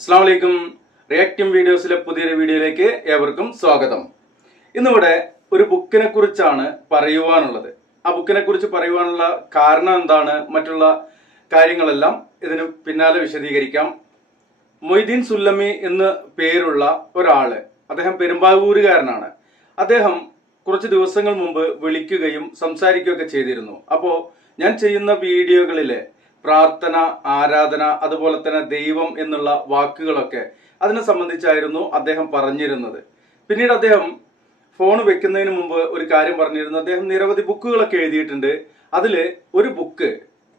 അസ്സലാമു അലൈക്കും. റിയാക്ടിം വീഡിയോസിലെ പുതിയൊരു വീഡിയോയിലേക്ക് ഏവർക്കും സ്വാഗതം. ഇന്നിവിടെ ഒരു ബുക്കിനെ കുറിച്ചാണ് പറയുവാനുള്ളത്. ആ ബുക്കിനെ കുറിച്ച് പറയുവാനുള്ള കാരണം എന്താണ്, മറ്റുള്ള കാര്യങ്ങളെല്ലാം ഇതിന് പിന്നാലെ വിശദീകരിക്കാം. മൊയ്തീൻ സുല്ലമി എന്ന് പേരുള്ള ഒരാള്, അദ്ദേഹം പെരുമ്പാവൂരുകാരനാണ്. അദ്ദേഹം കുറച്ച് ദിവസങ്ങൾ മുമ്പ് വിളിക്കുകയും സംസാരിക്കുകയൊക്കെ ചെയ്തിരുന്നു. അപ്പോൾ ഞാൻ ചെയ്യുന്ന വീഡിയോകളിലെ പ്രാർത്ഥന, ആരാധന, അതുപോലെ തന്നെ ദൈവം എന്നുള്ള വാക്കുകളൊക്കെ അതിനെ സംബന്ധിച്ചായിരുന്നു അദ്ദേഹം പറഞ്ഞിരുന്നത്. പിന്നീട് അദ്ദേഹം ഫോൺ വെക്കുന്നതിന് മുമ്പ് ഒരു കാര്യം പറഞ്ഞിരുന്നു. അദ്ദേഹം നിരവധി ബുക്കുകളൊക്കെ എഴുതിയിട്ടുണ്ട്. അതിൽ ഒരു ബുക്ക്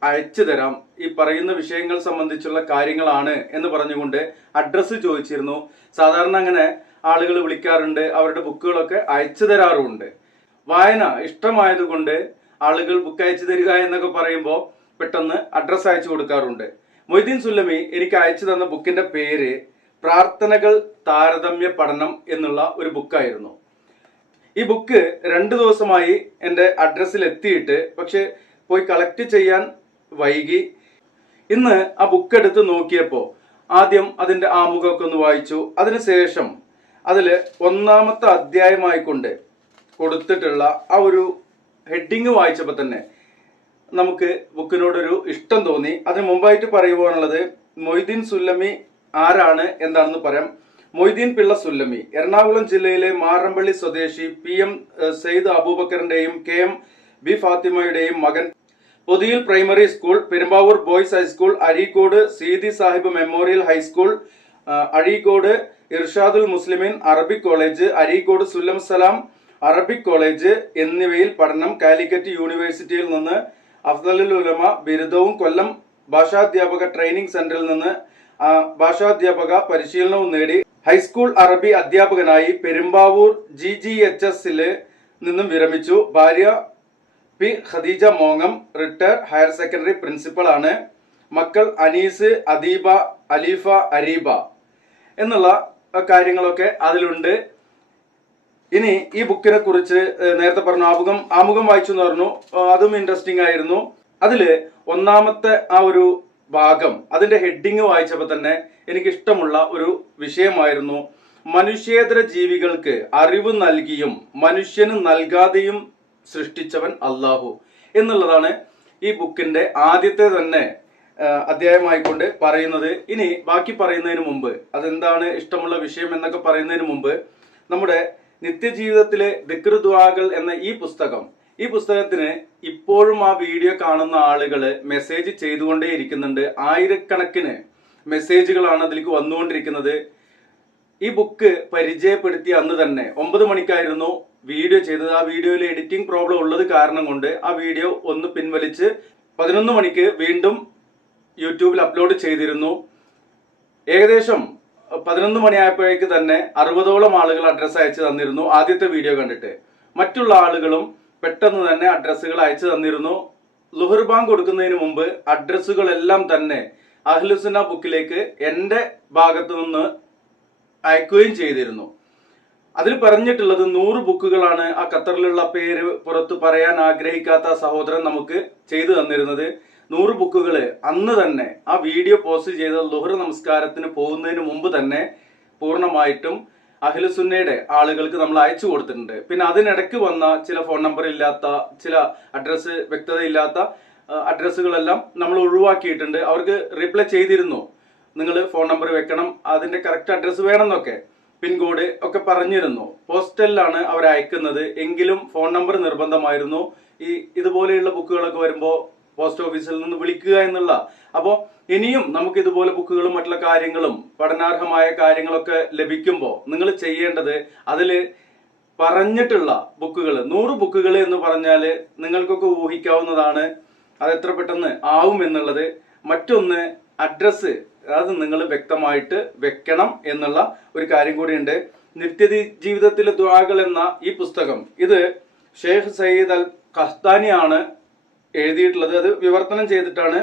അയച്ചു തരാം, ഈ പറയുന്ന വിഷയങ്ങൾ സംബന്ധിച്ചുള്ള കാര്യങ്ങളാണ് എന്ന് പറഞ്ഞുകൊണ്ട് അഡ്രസ്സ് ചോദിച്ചിരുന്നു. സാധാരണ അങ്ങനെ ആളുകൾ വിളിക്കാറുണ്ട്, അവരുടെ ബുക്കുകളൊക്കെ അയച്ചു തരാറുമുണ്ട്. വായന ഇഷ്ടമായതുകൊണ്ട് ആളുകൾ ബുക്ക് അയച്ചു തരിക എന്നൊക്കെ പറയുമ്പോൾ പെട്ടെന്ന് അഡ്രസ്സ് അയച്ചു കൊടുക്കാറുണ്ട്. മൊയ്തീൻ സുല്ലമി എനിക്ക് അയച്ചു തന്ന ബുക്കിന്റെ പേര് പ്രാർത്ഥനകൾ താരതമ്യ പഠനം എന്നുള്ള ഒരു ബുക്കായിരുന്നു. ഈ ബുക്ക് 2 ദിവസമായി എൻ്റെ അഡ്രസ്സിൽ എത്തിയിട്ട്, പക്ഷെ പോയി കളക്ട് ചെയ്യാൻ വൈകി. ഇന്ന് ആ ബുക്ക് എടുത്ത് നോക്കിയപ്പോൾ ആദ്യം അതിൻ്റെ ആമുഖമൊക്കെ ഒന്ന് വായിച്ചു. അതിനുശേഷം അതിൽ 1-ാമത്തെ അധ്യായമായിക്കൊണ്ട് കൊടുത്തിട്ടുള്ള ആ ഒരു ഹെഡിങ് വായിച്ചപ്പോൾ തന്നെ നമുക്ക് ബുക്കിനോടൊരു ഇഷ്ടം തോന്നി. അതിന് മുമ്പായിട്ട് പറയുവാനുള്ളത്, മൊയ്തീൻ സുല്ലമി ആരാണ് എന്താണെന്ന് പറയാം. മൊയ്തീൻ പിള്ള സുല്ലമി എറണാകുളം ജില്ലയിലെ മാറമ്പള്ളി സ്വദേശി PM സെയ്ദ് അബൂബക്കറിന്റെയും KM ബി ഫാത്തിമയുടെയും മകൻ. പൊതിയിൽ primary school, Perumbavoor boys high school, Areekode Seethi Sahib memorial high school, Azhikode Irshadul Muslimeen Arabic college, Areekode Sullam Salam Arabic college എന്നിവയിൽ പഠനം. കാലിക്കറ്റ് യൂണിവേഴ്സിറ്റിയിൽ നിന്ന് അഫ്ദലുൽ ഉലമ ബിരുദവും കൊല്ലം ഭാഷാധ്യാപക ട്രെയിനിങ് സെന്ററിൽ നിന്ന് ഭാഷാധ്യാപക പരിശീലനവും നേടി. ഹൈസ്കൂൾ അറബി അധ്യാപകനായി പെരുമ്പാവൂർ GGHS നിന്നും വിരമിച്ചു. ഭാര്യ പി ഖദീജ മോങ്ങം, റിട്ടയർഡ് ഹയർ സെക്കൻഡറി പ്രിൻസിപ്പൽ ആണ്. മക്കൾ അനീസ്, അദീബ, അലീഫ, അരീബ എന്നുള്ള കാര്യങ്ങളൊക്കെ അതിലുണ്ട്. ഇനി ഈ ബുക്കിനെ കുറിച്ച് നേരത്തെ പറഞ്ഞു, ആമുഖം വായിച്ചു എന്ന് പറഞ്ഞു, അതും ഇൻട്രസ്റ്റിംഗ് ആയിരുന്നു. അതില് 1-ാമത്തെ ആ ഒരു ഭാഗം, അതിന്റെ ഹെഡിങ് വായിച്ചപ്പോൾ തന്നെ എനിക്കിഷ്ടമുള്ള ഒരു വിഷയമായിരുന്നു. മനുഷ്യേതര ജീവികൾക്ക് അറിവ് നൽകിയും മനുഷ്യന് നൽകാതെയും സൃഷ്ടിച്ചവൻ അല്ലാഹു എന്നുള്ളതാണ് ഈ ബുക്കിന്റെ ആദ്യത്തെ തന്നെ അധ്യായമായിക്കൊണ്ട് പറയുന്നത്. ഇനി ബാക്കി പറയുന്നതിന് മുമ്പ്, അതെന്താണ് ഇഷ്ടമുള്ള വിഷയം എന്നൊക്കെ പറയുന്നതിന് മുമ്പ്, നമ്മുടെ നിത്യജീവിതത്തിലെ ദിക്ർ ദുആകൾ എന്ന ഈ പുസ്തകത്തിന് ഇപ്പോഴും ആ വീഡിയോ കാണുന്ന ആളുകൾ മെസ്സേജ് ചെയ്തുകൊണ്ടേ ഇരിക്കുന്നുണ്ട്. ആയിരക്കണക്കിന് മെസ്സേജുകളാണ് അതിലേക്ക് വന്നുകൊണ്ടിരിക്കുന്നത്. ഈ ബുക്ക് പരിചയപ്പെടുത്തിയ അന്ന് തന്നെ 9 മണിക്കായിരുന്നു വീഡിയോ ചെയ്തത്. ആ വീഡിയോയിൽ എഡിറ്റിംഗ് പ്രോബ്ലം ഉള്ളത് കാരണം കൊണ്ട് ആ വീഡിയോ ഒന്ന് പിൻവലിച്ച് 11 മണിക്ക് വീണ്ടും യൂട്യൂബിൽ അപ്ലോഡ് ചെയ്തിരുന്നു. ഏകദേശം 11 മണിയായപ്പോഴേക്ക് തന്നെ 60ഓളം ആളുകൾ അഡ്രസ്സ് അയച്ചു തന്നിരുന്നു ആദ്യത്തെ വീഡിയോ കണ്ടിട്ട്. മറ്റുള്ള ആളുകളും പെട്ടെന്ന് തന്നെ അഡ്രസ്സുകൾ അയച്ചു തന്നിരുന്നു. ളുഹർ ബാങ്ക് കൊടുക്കുന്നതിന് മുമ്പ് അഡ്രസ്സുകളെല്ലാം തന്നെ അഹ്ലുസുന്ന ബുക്കിലേക്ക് എൻ്റെ ഭാഗത്തു നിന്ന് അയക്കുകയും ചെയ്തിരുന്നു. അതിൽ പറഞ്ഞിട്ടുള്ളത് 100 ബുക്കുകളാണ് ആ ഖത്തറിലുള്ള പേര് പുറത്ത് പറയാൻ ആഗ്രഹിക്കാത്ത സഹോദരൻ നമുക്ക് ചെയ്തു തന്നിരുന്നത്. 100 ബുക്കുകൾ അന്ന് തന്നെ ആ വീഡിയോ പോസ്റ്റ് ചെയ്ത ളുഹർ നമസ്കാരത്തിന് പോകുന്നതിന് മുമ്പ് തന്നെ പൂർണ്ണമായിട്ടും അഹ്ലുസുന്നയുടെ ആളുകൾക്ക് നമ്മൾ അയച്ചു കൊടുത്തിട്ടുണ്ട്. പിന്നെ അതിനിടയ്ക്ക് വന്ന ചില ഫോൺ നമ്പർ ഇല്ലാത്ത, ചില അഡ്രസ്സ് വ്യക്തതയില്ലാത്ത അഡ്രസ്സുകളെല്ലാം നമ്മൾ ഒഴിവാക്കിയിട്ടുണ്ട്. അവർക്ക് റിപ്ലൈ ചെയ്തിരുന്നു, നിങ്ങൾ ഫോൺ നമ്പർ വെക്കണം, അതിന്റെ കറക്റ്റ് അഡ്രസ്സ് വേണമെന്നൊക്കെ, പിൻകോഡ് ഒക്കെ പറഞ്ഞിരുന്നു. പോസ്റ്റലിലാണ് അവർ അയക്കുന്നത്, എങ്കിലും ഫോൺ നമ്പർ നിർബന്ധമായിരുന്നു. ഇതുപോലെയുള്ള ബുക്കുകളൊക്കെ വരുമ്പോൾ പോസ്റ്റ് ഓഫീസിൽ നിന്ന് വിളിക്കുക എന്നുള്ള. അപ്പോൾ ഇനിയും നമുക്ക് ഇതുപോലെ ബുക്കുകളും മറ്റുള്ള കാര്യങ്ങളും പഠനാർഹമായ കാര്യങ്ങളൊക്കെ ലഭിക്കുമ്പോൾ നിങ്ങൾ ചെയ്യേണ്ടത്, അതിൽ പറഞ്ഞിട്ടുള്ള ബുക്കുകൾ 100 ബുക്കുകൾ എന്ന് പറഞ്ഞാൽ നിങ്ങൾക്കൊക്കെ ഊഹിക്കാവുന്നതാണ് അത് എത്ര പെട്ടെന്ന് ആവും എന്നുള്ളത്. മറ്റൊന്ന്, അഡ്രസ്സ് അത് നിങ്ങൾ വ്യക്തമായിട്ട് വെക്കണം എന്നുള്ള ഒരു കാര്യം കൂടിയുണ്ട്. നിത്യജീവിതത്തിലെ ദുആകൾ എന്ന ഈ പുസ്തകം, ഇത് ഷെയ്ഖ് സയ്യിദ് അൽ ഖഹ്താനിയാണ് എഴുതിയിട്ടുള്ളത്. അത് വിവർത്തനം ചെയ്തിട്ടാണ്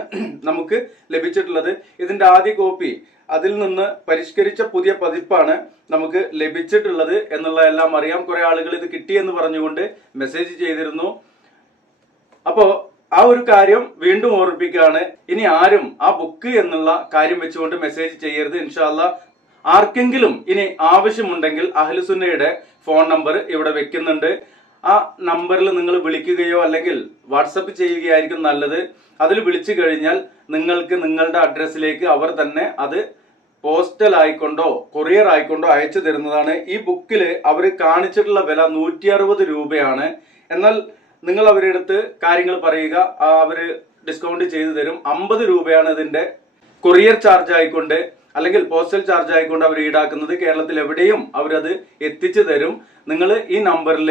നമുക്ക് ലഭിച്ചിട്ടുള്ളത്. ഇതിന്റെ ആദ്യ കോപ്പി, അതിൽ നിന്ന് പരിഷ്കരിച്ച പുതിയ പതിപ്പാണ് നമുക്ക് ലഭിച്ചിട്ടുള്ളത് എന്നുള്ള എല്ലാം അറിയാം. കുറെ ആളുകൾ ഇത് കിട്ടിയെന്ന് പറഞ്ഞുകൊണ്ട് മെസ്സേജ് ചെയ്തിരുന്നു. അപ്പോ ആ ഒരു കാര്യം വീണ്ടും ഓർമ്മിപ്പിക്കുകയാണ്. ഇനി ആരും ആ ബുക്ക് എന്നുള്ള കാര്യം വെച്ചുകൊണ്ട് മെസ്സേജ് ചെയ്യരുത്. ഇൻഷാ അല്ലാഹ് ആർക്കെങ്കിലും ഇനി ആവശ്യമുണ്ടെങ്കിൽ അഹ്ലുസുന്നയുടെ ഫോൺ നമ്പർ ഇവിടെ വെക്കുന്നുണ്ട്. ആ നമ്പറിൽ നിങ്ങൾ വിളിക്കുകയോ അല്ലെങ്കിൽ വാട്സപ്പ് ചെയ്യുകയായിരിക്കും നല്ലത്. അതിൽ വിളിച്ചു കഴിഞ്ഞാൽ നിങ്ങൾക്ക് നിങ്ങളുടെ അഡ്രസ്സിലേക്ക് അവർ തന്നെ അത് പോസ്റ്റൽ ആയിക്കൊണ്ടോ കൊറിയർ ആയിക്കൊണ്ടോ അയച്ചു തരുന്നതാണ്. ഈ ബുക്കിൽ അവർ കാണിച്ചിട്ടുള്ള വില 160 രൂപയാണ്. എന്നാൽ നിങ്ങൾ അവരുടെ അടുത്ത് കാര്യങ്ങൾ പറയുക, അവര് ഡിസ്കൗണ്ട് ചെയ്തു തരും. 50 രൂപയാണ് ഇതിന്റെ കൊറിയർ ചാർജ് ആയിക്കൊണ്ട് അല്ലെങ്കിൽ പോസ്റ്റൽ ചാർജ് ആയിക്കൊണ്ട് അവർ ഈടാക്കുന്നത്. കേരളത്തിൽ എവിടെയും അവരത് എത്തിച്ചു തരും. നിങ്ങൾ ഈ നമ്പറിൽ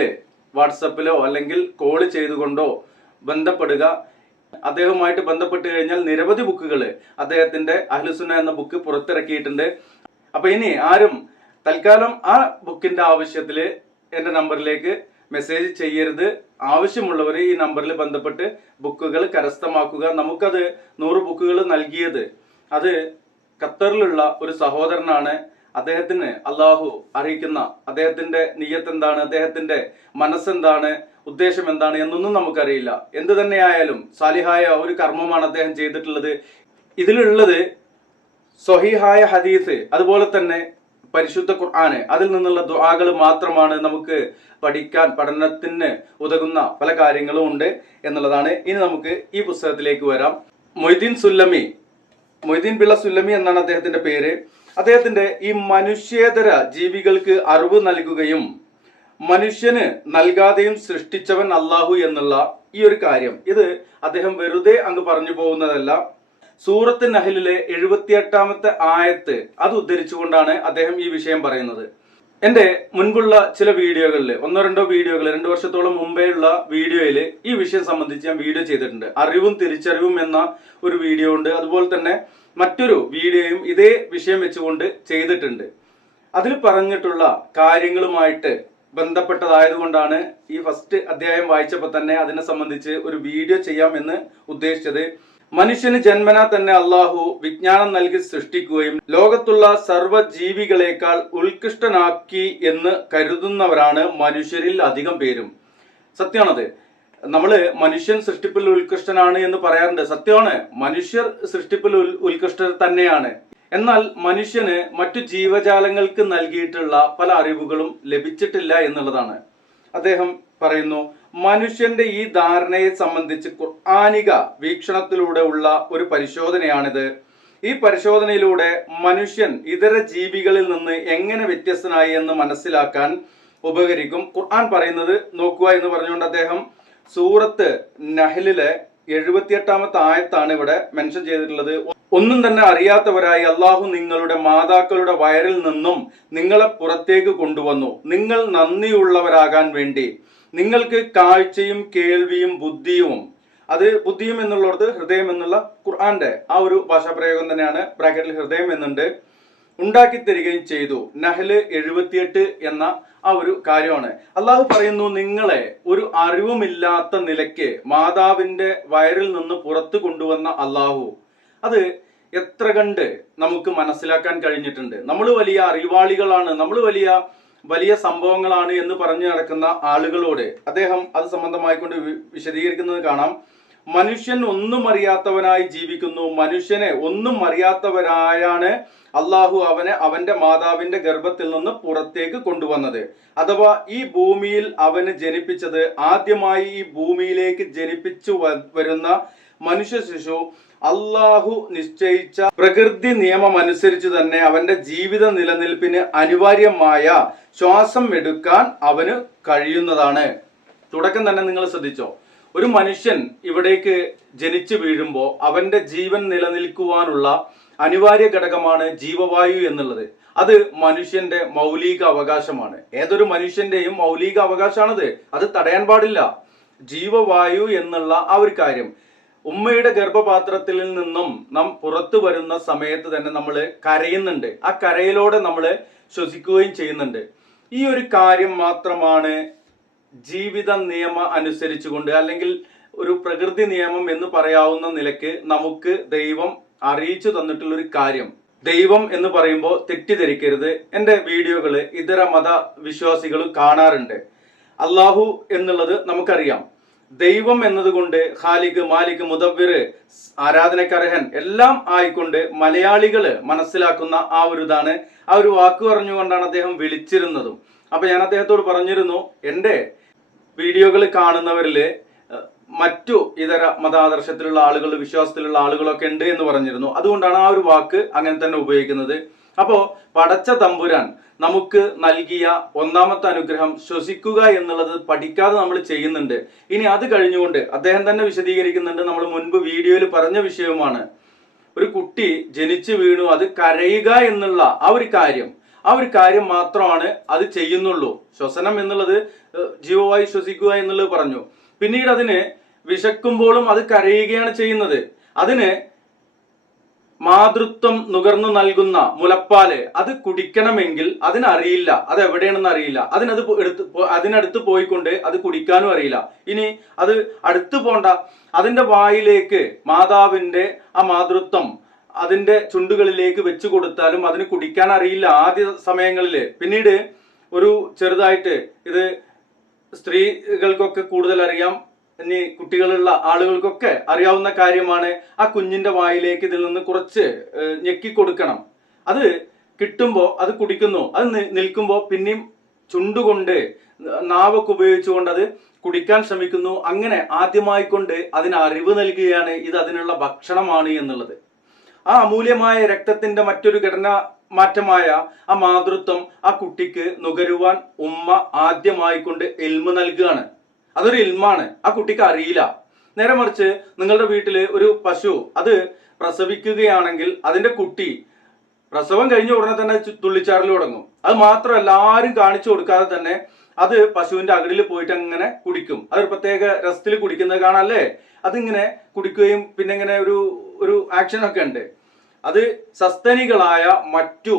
വാട്സപ്പിലോ അല്ലെങ്കിൽ കോൾ ചെയ്തുകൊണ്ടോ ബന്ധപ്പെടുക. അദ്ദേഹവുമായിട്ട് ബന്ധപ്പെട്ട് കഴിഞ്ഞാൽ നിരവധി ബുക്കുകൾ അദ്ദേഹത്തിന്റെ അഹ്ലുസുന്ന എന്ന ബുക്ക് പുറത്തിറക്കിയിട്ടുണ്ട്. അപ്പൊ ഇനി ആരും തൽക്കാലം ആ ബുക്കിന്റെ ആവശ്യത്തില് എന്റെ നമ്പറിലേക്ക് മെസ്സേജ് ചെയ്യരുത്. ആവശ്യമുള്ളവർ ഈ നമ്പറിൽ ബന്ധപ്പെട്ട് ബുക്കുകൾ കരസ്ഥമാക്കുക. നമുക്കത് 100 ബുക്കുകൾ നൽകിയത് അത് ഖത്തറിലുള്ള ഒരു സഹോദരനാണ്. അദ്ദേഹത്തിന് അള്ളാഹു അറിയിക്കുന്ന അദ്ദേഹത്തിന്റെ നിയ്യത്ത് എന്താണ്, അദ്ദേഹത്തിന്റെ മനസ്സെന്താണ്, ഉദ്ദേശം എന്താണ് എന്നൊന്നും നമുക്കറിയില്ല. എന്ത് തന്നെയായാലും സാലിഹായ ഒരു കർമ്മമാണ് അദ്ദേഹം ചെയ്തിട്ടുള്ളത്. ഇതിലുള്ളത് സ്വഹീഹായ ഹദീസ്, അതുപോലെ തന്നെ പരിശുദ്ധ ഖുർആന്, അതിൽ നിന്നുള്ള ദുആകൾ മാത്രമാണ്. നമുക്ക് പഠനത്തിന് ഉതകുന്ന പല കാര്യങ്ങളും ഉണ്ട് എന്നുള്ളതാണ്. ഇനി നമുക്ക് ഈ പുസ്തകത്തിലേക്ക് വരാം. മൊയ്തീൻ പിള്ള സുല്ലമി എന്നാണ് അദ്ദേഹത്തിന്റെ പേര്. അദ്ദേഹത്തിന്റെ ഈ മനുഷ്യേതര ജീവികൾക്ക് അറിവ് നൽകുകയും മനുഷ്യന് നൽകാതെയും സൃഷ്ടിച്ചവൻ അള്ളാഹു എന്നുള്ള ഈ ഒരു കാര്യം, ഇത് അദ്ദേഹം വെറുതെ അങ്ങ് പറഞ്ഞു പോകുന്നതല്ല. സൂറത്ത് നഹലിലെ 78-ാമത്തെ ആയത്ത് അത് ഉദ്ധരിച്ചുകൊണ്ടാണ് അദ്ദേഹം ഈ വിഷയം പറയുന്നത്. എന്റെ മുൻപുള്ള ചില വീഡിയോകളിൽ 1-2 വീഡിയോകൾ 2 വർഷത്തോളം മുമ്പേയുള്ള വീഡിയോയിൽ ഈ വിഷയം സംബന്ധിച്ച് ഞാൻ വീഡിയോ ചെയ്തിട്ടുണ്ട്. അറിവും തിരിച്ചറിവും എന്ന ഒരു വീഡിയോ ഉണ്ട്. അതുപോലെ തന്നെ മറ്റൊരു വീഡിയോയും ഇതേ വിഷയം വെച്ചുകൊണ്ട് ചെയ്തിട്ടുണ്ട്. അതിൽ പറഞ്ഞിട്ടുള്ള കാര്യങ്ങളുമായിട്ട് ബന്ധപ്പെട്ടതായതുകൊണ്ടാണ് ഈ ഫസ്റ്റ് അധ്യായം വായിച്ചപ്പോൾ തന്നെ അതിനെ സംബന്ധിച്ച് ഒരു വീഡിയോ ചെയ്യാം എന്ന് ഉദ്ദേശിച്ചത്. മനുഷ്യന് ജന്മനാ തന്നെ അള്ളാഹു വിജ്ഞാനം നൽകി സൃഷ്ടിക്കുകയും ലോകത്തുള്ള സർവ്വജീവികളെക്കാൾ ഉത്കൃഷ്ടനാക്കി എന്ന് കരുതുന്നവരാണ് മനുഷ്യരിൽ അധികം പേരും. സത്യമാണത്. നമ്മള് മനുഷ്യൻ സൃഷ്ടിപ്പിൽ ഉത്കൃഷ്ടനാണ് എന്ന് പറയാറുണ്ട്. സത്യമാണ്, മനുഷ്യർ സൃഷ്ടിപ്പിൽ ഉത്കൃഷ്ടർ തന്നെയാണ്. എന്നാൽ മനുഷ്യന് മറ്റു ജീവജാലങ്ങൾക്ക് നൽകിയിട്ടുള്ള പല അറിവുകളും ലഭിച്ചിട്ടില്ല എന്നുള്ളതാണ്. അദ്ദേഹം പറയുന്നു, മനുഷ്യന്റെ ഈ ധാരണയെ സംബന്ധിച്ച് ഖുർആനിക വീക്ഷണത്തിലൂടെ ഉള്ള ഒരു പരിശോധനയാണിത്. ഈ പരിശോധനയിലൂടെ മനുഷ്യൻ ഇതര ജീവികളിൽ നിന്ന് എങ്ങനെ വ്യത്യസ്തനായി എന്ന് മനസ്സിലാക്കാൻ ഉപകരിക്കും. ഖുർആൻ പറയുന്നത് നോക്കുക എന്ന് പറഞ്ഞുകൊണ്ട് അദ്ദേഹം സൂറത്ത് നഹലിലെ 78-ാമത്തെ ആയത്താണ് ഇവിടെ മെൻഷൻ ചെയ്തിട്ടുള്ളത്. ഒന്നും തന്നെ അറിയാത്തവരായി അള്ളാഹു നിങ്ങളുടെ മാതാക്കളുടെ വയറിൽ നിന്നും നിങ്ങളെ പുറത്തേക്ക് കൊണ്ടുവന്നു. നിങ്ങൾ നന്ദിയുള്ളവരാകാൻ വേണ്ടി നിങ്ങൾക്ക് കാഴ്ചയും കേൾവിയും ബുദ്ധിയും, അത് ബുദ്ധിയും എന്നുള്ളത് ഹൃദയം എന്നുള്ള ഖുർആന്റെ ആ ഒരു ഭാഷാപ്രയോഗം തന്നെയാണ്. ബ്രാക്കറ്റിൽ ഹൃദയം എന്നുണ്ട്. ഉണ്ടാക്കി തരികയും ചെയ്തു. നഹല് 78 എന്ന ആ ഒരു കാര്യമാണ്. അള്ളാഹു പറയുന്നു, നിങ്ങളെ ഒരു അറിവുമില്ലാത്ത നിലയ്ക്ക് മാതാവിന്റെ വയറിൽ നിന്ന് പുറത്തു കൊണ്ടുവന്ന അള്ളാഹു. അത് എത്ര കണ്ട് നമുക്ക് മനസ്സിലാക്കാൻ കഴിഞ്ഞിട്ടുണ്ട്. നമ്മൾ വലിയ അറിവാളികളാണ്, നമ്മൾ വലിയ സംഭവങ്ങളാണ് എന്ന് പറഞ്ഞു നടക്കുന്ന ആളുകളോട് അദ്ദേഹം അത് സംബന്ധമായിക്കൊണ്ട് വിശദീകരിക്കുന്നത് കാണാം. മനുഷ്യൻ ഒന്നും അറിയാത്തവനായി ജീവിക്കുന്നു. മനുഷ്യനെ ഒന്നും അറിയാത്തവരായാണ് അള്ളാഹു അവനെ അവന്റെ മാതാവിന്റെ ഗർഭത്തിൽ നിന്ന് പുറത്തേക്ക് കൊണ്ടുവന്നത്. അഥവാ ഈ ഭൂമിയിൽ അവന് ജനിപ്പിച്ചത്, ആദ്യമായി ഈ ഭൂമിയിലേക്ക് ജനിപ്പിച്ചു വരുന്ന മനുഷ്യ ശിശു അള്ളാഹു നിശ്ചയിച്ച പ്രകൃതി നിയമം അനുസരിച്ച് തന്നെ അവന്റെ ജീവിത നിലനിൽപ്പിന് അനിവാര്യമായ ശ്വാസം എടുക്കാൻ അവന് കഴിയുന്നതാണ്. തുടക്കം തന്നെ നിങ്ങൾ ശ്രദ്ധിച്ചോ, ഒരു മനുഷ്യൻ ഇവിടേക്ക് ജനിച്ചു വീഴുമ്പോൾ അവന്റെ ജീവൻ നിലനിൽക്കുവാനുള്ള അനിവാര്യ ഘടകമാണ് ജീവവായു എന്നുള്ളത്. അത് മനുഷ്യന്റെ മൗലിക അവകാശമാണ്. ഏതൊരു മനുഷ്യന്റെയും മൗലിക അവകാശമാണത്. അത് തടയാൻ പാടില്ല. ജീവവായു എന്നുള്ള ആ ഒരു കാര്യം, ഉമ്മയുടെ ഗർഭപാത്രത്തിൽ നിന്നും നാം പുറത്തു വരുന്ന സമയത്ത് തന്നെ നമ്മൾ കരയുന്നുണ്ട്. ആ കരയിലൂടെ നമ്മൾ ശ്വസിക്കുകയും ചെയ്യുന്നുണ്ട്. ഈ ഒരു കാര്യം മാത്രമാണ് ജീവിത നിയമം അനുസരിച്ചുകൊണ്ട്, അല്ലെങ്കിൽ ഒരു പ്രകൃതി നിയമം എന്ന് പറയാവുന്ന നിലയ്ക്ക് നമുക്ക് ദൈവം അറിയിച്ചു തന്നിട്ടുള്ള ഒരു കാര്യം. ദൈവം എന്ന് പറയുമ്പോൾ തെറ്റിദ്ധരിക്കരുത്. എൻ്റെ വീഡിയോകള് ഇതര മത വിശ്വാസികൾ കാണാറുണ്ട്. അള്ളാഹു എന്നുള്ളത് നമുക്കറിയാം. ദൈവം എന്നതുകൊണ്ട് ഖാലിഖ്, മാലിക്, മുദവ്വിർ, ആരാധനക്കർഹൻ എല്ലാം ആയിക്കൊണ്ട് മലയാളികള് മനസ്സിലാക്കുന്ന ആ ഒരു ഇതാണ്, ആ ഒരു വാക്ക് പറഞ്ഞുകൊണ്ടാണ് അദ്ദേഹം വിളിച്ചിരുന്നതും. അപ്പൊ ഞാൻ അദ്ദേഹത്തോട് പറഞ്ഞിരുന്നു, എൻ്റെ വീഡിയോകൾ കാണുന്നവരില് മറ്റു ഇതര മതാദർശത്തിലുള്ള ആളുകൾ, വിശ്വാസത്തിലുള്ള ആളുകളൊക്കെ ഉണ്ട് എന്ന് പറഞ്ഞിരുന്നു. അതുകൊണ്ടാണ് ആ ഒരു വാക്ക് അങ്ങനെ തന്നെ ഉപയോഗിക്കുന്നത്. അപ്പോ പടച്ച തമ്പുരാൻ നമുക്ക് നൽകിയ ഒന്നാമത്തെ അനുഗ്രഹം ശ്വസിക്കുക എന്നുള്ളത് പഠിക്കാതെ നമ്മൾ ചെയ്യുന്നുണ്ട്. ഇനി അത് കഴിഞ്ഞുകൊണ്ട് അദ്ദേഹം തന്നെ വിശദീകരിക്കുന്നുണ്ട്, നമ്മൾ മുൻപ് വീഡിയോയിൽ പറഞ്ഞ വിഷയവുമാണ്. ഒരു കുട്ടി ജനിച്ചു വീണു, അത് കരയുക എന്നുള്ള ആ ഒരു കാര്യം മാത്രമാണ് അത് ചെയ്യുന്നുള്ളൂ. ശ്വസനം എന്നുള്ളത് ജീവവായു ശ്വസിക്കുക എന്നുള്ളത് പറഞ്ഞു. പിന്നീട് അതിന് വിശക്കുമ്പോഴും അത് കരയുകയാണ് ചെയ്യുന്നത്. അതിന് മാതൃത്വം നുകർന്നു നൽകുന്ന മുലപ്പാല് അത് കുടിക്കണമെങ്കിൽ അതിനറിയില്ല, അത് എവിടെയാണെന്ന് അറിയില്ല. അതിനടുത്ത് പോയിക്കൊണ്ട് അത് കുടിക്കാനും അറിയില്ല. ഇനി അത് അടുത്ത് പോണ്ട, അതിന്റെ വായിലേക്ക് മാതാവിന്റെ ആ മാതൃത്വം അതിന്റെ ചുണ്ടുകളിലേക്ക് വെച്ചു കൊടുത്താലും അതിന് കുടിക്കാൻ അറിയില്ല ആദ്യ സമയങ്ങളില്. പിന്നീട് ഒരു ചെറുതായിട്ട്, ഇത് സ്ത്രീകൾക്കൊക്കെ കൂടുതൽ അറിയാം, ഇനി കുട്ടികളുള്ള ആളുകൾക്കൊക്കെ അറിയാവുന്ന കാര്യമാണ്, ആ കുഞ്ഞിന്റെ വായിലേക്ക് ഇതിൽ നിന്ന് കുറച്ച് ഞെക്കി കൊടുക്കണം. അത് കിട്ടുമ്പോ അത് കുടിക്കുന്നു, അത് നിൽക്കുമ്പോ പിന്നെയും ചുണ്ടുകൊണ്ട്, നാവൊക്കെ ഉപയോഗിച്ചുകൊണ്ട് അത് കുടിക്കാൻ ശ്രമിക്കുന്നു. അങ്ങനെ ആദ്യമായിക്കൊണ്ട് അതിന് അറിവ് നൽകുകയാണ് ഇത് അതിനുള്ള ഭക്ഷണമാണ് എന്നുള്ളത്. ആ അമൂല്യമായ രക്തത്തിന്റെ മറ്റൊരു ഘടന മാറ്റമായ ആ മാതൃത്വം ആ കുട്ടിക്ക് നുകരുവാൻ ഉമ്മ ആദ്യമായിക്കൊണ്ട് ഇൽമ നൽകുകയാണ്. അതൊരു ഇൽമാണ്, ആ കുട്ടിക്ക് അറിയില്ല. നേരെ മറിച്ച് നിങ്ങളുടെ വീട്ടില് ഒരു പശു അത് പ്രസവിക്കുകയാണെങ്കിൽ അതിന്റെ കുട്ടി പ്രസവം കഴിഞ്ഞ ഉടനെ തന്നെ തുള്ളിച്ചാറിൽ തുടങ്ങും. അത് മാത്രമല്ല, ആരും കാണിച്ചു കൊടുക്കാതെ തന്നെ അത് പശുവിന്റെ അകടിൽ പോയിട്ട് അങ്ങനെ കുടിക്കും. അതൊരു പ്രത്യേക രസത്തിൽ കുടിക്കുന്നത് കാണാല്ലേ. അതിങ്ങനെ കുടിക്കുകയും പിന്നെ ഇങ്ങനെ ഒരു ആക്ഷൻ ഒക്കെ ഉണ്ട്. അത് സസ്തനികളായ മറ്റു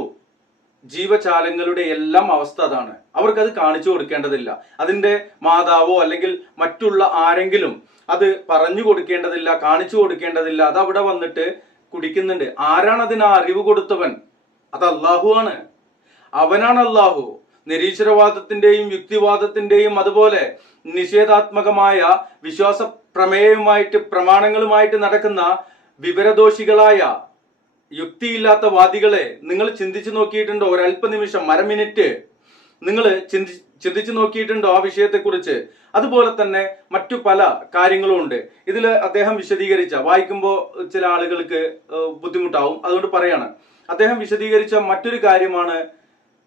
ജീവജാലങ്ങളുടെ എല്ലാം അവസ്ഥ അതാണ്. അവർക്കത് കാണിച്ചു കൊടുക്കേണ്ടതില്ല. അതിന്റെ മാതാവോ അല്ലെങ്കിൽ മറ്റുള്ള ആരെങ്കിലും അത് പറഞ്ഞു കൊടുക്കേണ്ടതില്ല, കാണിച്ചു കൊടുക്കേണ്ടതില്ല. അത് അവിടെ വന്നിട്ട് കുടിക്കുന്നുണ്ട്. ആരാണ് അതിന് ആ അറിവ് കൊടുത്തവൻ? അത് അള്ളാഹു ആണ്. അവനാണ് അള്ളാഹു. നിരീശ്വരവാദത്തിന്റെയും യുക്തിവാദത്തിന്റെയും അതുപോലെ നിഷേധാത്മകമായ വിശ്വാസ പ്രമേയവുമായിട്ട് പ്രമാണങ്ങളുമായിട്ട് നടക്കുന്ന വിവരദോഷികളായ യുക്തിയില്ലാത്ത വാദികളെ നിങ്ങൾ ചിന്തിച്ചു നോക്കിയിട്ടുണ്ടോ? ഒരല്പനിമിഷം, മിനിറ്റ് നിങ്ങൾ ചിന്തിച്ചു നോക്കിയിട്ടുണ്ടോ ആ വിഷയത്തെക്കുറിച്ച്? അതുപോലെ തന്നെ മറ്റു പല കാര്യങ്ങളും ഉണ്ട്. ഇതിൽ അദ്ദേഹം വിശദീകരിച്ച, വായിക്കുമ്പോൾ ചില ആളുകൾക്ക് ബുദ്ധിമുട്ടാവും, അതുകൊണ്ട് പറയാണ്. അദ്ദേഹം വിശദീകരിച്ച മറ്റൊരു കാര്യമാണ്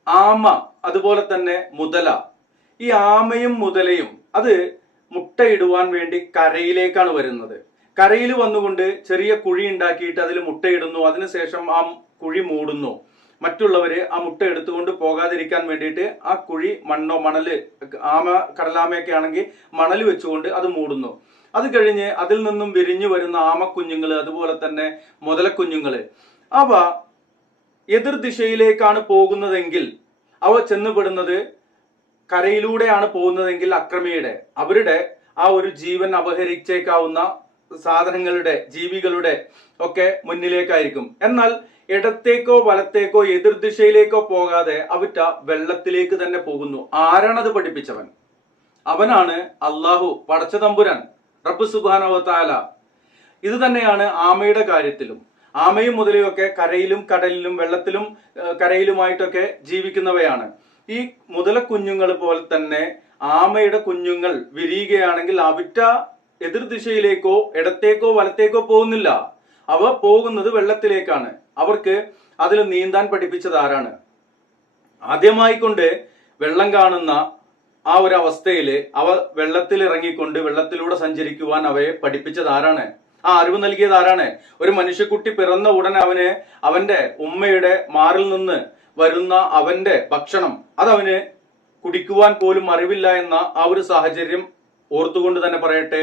ആമ, അതുപോലെ തന്നെ മുതല. ഈ ആമയും മുതലയും അത് മുട്ടയിടുവാൻ വേണ്ടി കരയിലേക്കാണ് വരുന്നത്. കരയിൽ വന്നുകൊണ്ട് ചെറിയ കുഴി ഉണ്ടാക്കിയിട്ട് അതിൽ മുട്ടയിടുന്നു. അതിനുശേഷം ആ കുഴി മൂടുന്നു. മറ്റുള്ളവര് ആ മുട്ട എടുത്തുകൊണ്ട് പോകാതിരിക്കാൻ വേണ്ടിയിട്ട് ആ കുഴി മണ്ണോ മണല്, കടലാമയൊക്കെ ആണെങ്കിൽ മണൽ വെച്ചുകൊണ്ട് അത് മൂടുന്നു. അത് കഴിഞ്ഞ് അതിൽ നിന്നും വിരിഞ്ഞു വരുന്ന ആമക്കുഞ്ഞുങ്ങള്, അതുപോലെ തന്നെ മുതലക്കുഞ്ഞുങ്ങള്, അവ എതിർദിശയിലേക്കാണ് പോകുന്നതെങ്കിൽ, അവ ചെന്നുപെടുന്നത് കരയിലൂടെയാണ് പോകുന്നതെങ്കിൽ അക്രമിയുടെ, അവരുടെ ആ ഒരു ജീവൻ അപഹരിച്ചേക്കാവുന്ന സാധനങ്ങളുടെ, ജീവികളുടെ ഒക്കെ മുന്നിലേക്കായിരിക്കും. എന്നാൽ ഇടത്തേക്കോ വലത്തേക്കോ എതിർദിശയിലേക്കോ പോകാതെ അവറ്റ വെള്ളത്തിലേക്ക് തന്നെ പോകുന്നു. ആരാണത് പഠിപ്പിച്ചവൻ? അവനാണ് അള്ളാഹു, പടച്ച തമ്പുരാൻ, റബ്ബ് സുബ്ഹാനഹു വ തആല. ഇത് തന്നെയാണ് ആമയുടെ കാര്യത്തിലും. ആമയും മുതലയും ഒക്കെ കരയിലും കടലിലും വെള്ളത്തിലും കരയിലുമായിട്ടൊക്കെ ജീവിക്കുന്നവയാണ്. ഈ മുതലക്കുഞ്ഞുങ്ങൾ പോലെ തന്നെ ആമയുടെ കുഞ്ഞുങ്ങൾ വിരിയുകയാണെങ്കിൽ അവറ്റ എതിർദിശയിലേക്കോ ഇടത്തേക്കോ വലത്തേക്കോ പോകുന്നില്ല. അവ പോകുന്നത് വെള്ളത്തിലേക്കാണ്. അവർക്ക് അതിൽ നീന്താൻ പഠിപ്പിച്ചത് ആരാണ്? ആദ്യമായിക്കൊണ്ട് വെള്ളം കാണുന്ന ആ ഒരു അവസ്ഥയില് അവ വെള്ളത്തിൽ ഇറങ്ങിക്കൊണ്ട് വെള്ളത്തിലൂടെ സഞ്ചരിക്കുവാൻ അവയെ പഠിപ്പിച്ചത് ആരാണ്? ആ അറിവ് നൽകിയത് ആരാണ്? ഒരു മനുഷ്യക്കുട്ടി പിറന്ന ഉടനെ അവന് അവന്റെ ഉമ്മയുടെ മാറിൽ നിന്ന് വരുന്ന അവന്റെ ഭക്ഷണം അതവന് കുടിക്കുവാൻ പോലും അറിവില്ല എന്ന ആ ഒരു സാഹചര്യം ഓർത്തുകൊണ്ട് തന്നെ പറയട്ടെ,